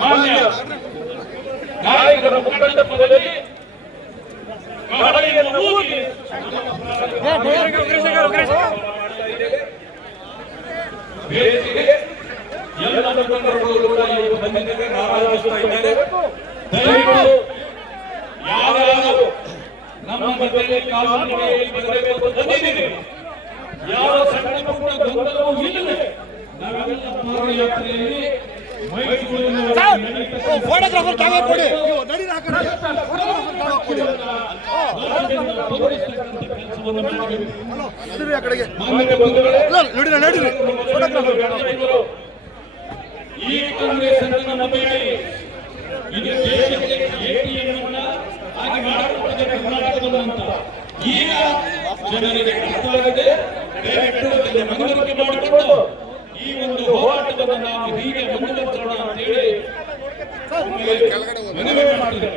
ಮಾನ್ಯ ನಾಯಕರ ಮುಖಂಡತ್ವದಲ್ಲಿ ವೇದಿಕೆಗೆ ಎಲ್ಲ ಮುಖಂಡರುಗಳು ಕೂಡ ಇವತ್ತು ಬಂದಿದ್ದೇವೆ ನಾರಾಜಿಸ್ತಾ ಇದ್ದಾರೆ ದಯವಿಟ್ಟು ಯಾರು ನಮ್ಮ ಮಧ್ಯದಲ್ಲಿ ಅಂತ ಬಂದಿದ್ದೀವಿ ಯಾವ ಸಣ್ಣ ಪುಟ್ಟ ಗೊಂದಲವೂ ಇಲ್ಲದೆ ಫೋಟೋಗ್ರಾಫರ್ ತಾವೇ ಕೊಡಿ ನಡೀರಿ ಆ ಬಂಧುಗಳೇ ನಡೀರಿ ನಡೀರಿ ಫೋಟೋಗ್ರಾಫರ್ ಈ ಕಾಂಗ್ರೆಸ್ ಇದು ಎಟಿಎಂ ಜನರಿಗೆ ಮಾಡಿಕೊಂಡು ಈ ಒಂದು ಹೋರಾಟವನ್ನು